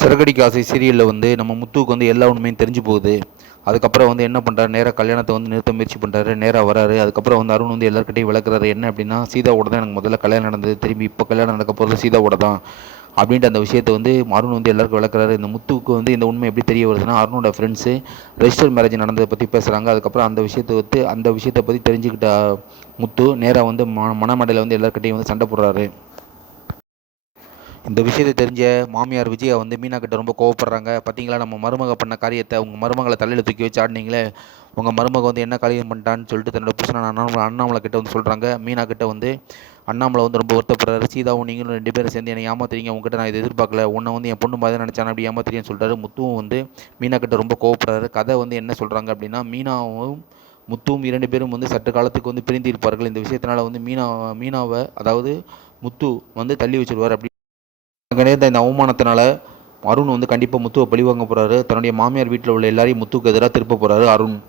சிறகடிக்க சீரியலில் வந்து நம்ம முத்துவுக்கு வந்து எல்லா உண்மையும் தெரிஞ்சு போகுது. அதுக்கப்புறம் வந்து என்ன பண்ணுறாரு நேராக கல்யாணத்தை வந்து நிறுத்த முயற்சி பண்ணுறாரு நேராக வராரு. அதுக்கப்புறம் வந்து அருண் வந்து எல்லாருக்கிட்டையும் விளக்குறாரு. என்ன அப்படின்னா சீதாவோட தான் எனக்கு முதல்ல கல்யாணம் நடந்தது. திரும்பி இப்போ கல்யாணம் நடக்க போகிறது சீதாவோட தான் அப்படின்ட்டு அந்த விஷயத்தை வந்து அருண் வந்து எல்லாருக்கும் விளக்குறாரு. இந்த முத்துவுக்கு வந்து இந்த உண்மை எப்படி தெரிய வருதுன்னா அருணோட ஃப்ரெண்ட்ஸு ரெஜிஸ்டர் மேரேஜ் நடந்ததை பற்றி பேசுகிறாங்க அதுக்கப்புறம் அந்த விஷயத்தை வந்து அந்த விஷயத்தை பற்றி தெரிஞ்சுக்கிட்ட முத்து நேராக வந்து ம மணமடையில் வந்து எல்லாருக்கிட்டையும் வந்து சண்டை போடுறாரு. இந்த விஷயத்தை தெரிஞ்ச மாமியார் விஜயா வந்து மீனா கிட்ட ரொம்ப கோவப்படுறாங்க. பார்த்தீங்களா நம்ம மருமக பண்ண காரியத்தை உங்கள் மருமகளை தலையில் தூக்கி வச்சு ஆடினீங்களே உங்கள் மருமக வந்து என்ன காரியம் பண்ணிட்டான்னு சொல்லிட்டு தன்னோட புருஷனான அண்ணாமலை அண்ணாமலை கிட்ட வந்து சொல்கிறாங்க மீனா கிட்ட வந்து அண்ணாமலை வந்து ரொம்ப வருத்தப்படுறாரு. சீதாவும் நீங்களும் ரெண்டு பேரும் சேர்ந்து என்னை ஏமாத்துறீங்க உங்ககிட்ட நான் இதை எதிர்பார்க்கல. உன்னை வந்து என் பொண்ணு மாதிரி தான் அப்படி ஏமாத்துறீங்கன்னு சொல்கிறாரு முத்துவும் வந்து மீனா கிட்ட ரொம்ப கோவப்படுறாரு. கதை வந்து என்ன சொல்கிறாங்க அப்படின்னா மீனாவும் முத்துவும் இரண்டு பேரும் வந்து சற்று காலத்துக்கு வந்து பிரிந்து இருப்பார்கள். இந்த விஷயத்தினால வந்து மீனா மீனாவை அதாவது முத்து வந்து தள்ளி வச்சிருவார் அப்படி நேர்ந்த இந்த அவமானத்தினால அருண் வந்து கண்டிப்பாக முத்துவை பழிவாங்க போகிறாரு தன்னுடைய மாமியார் வீட்டில் உள்ள எல்லாரையும் முத்துக்கு எதிராக திருப்ப போகிறாரு அருண்.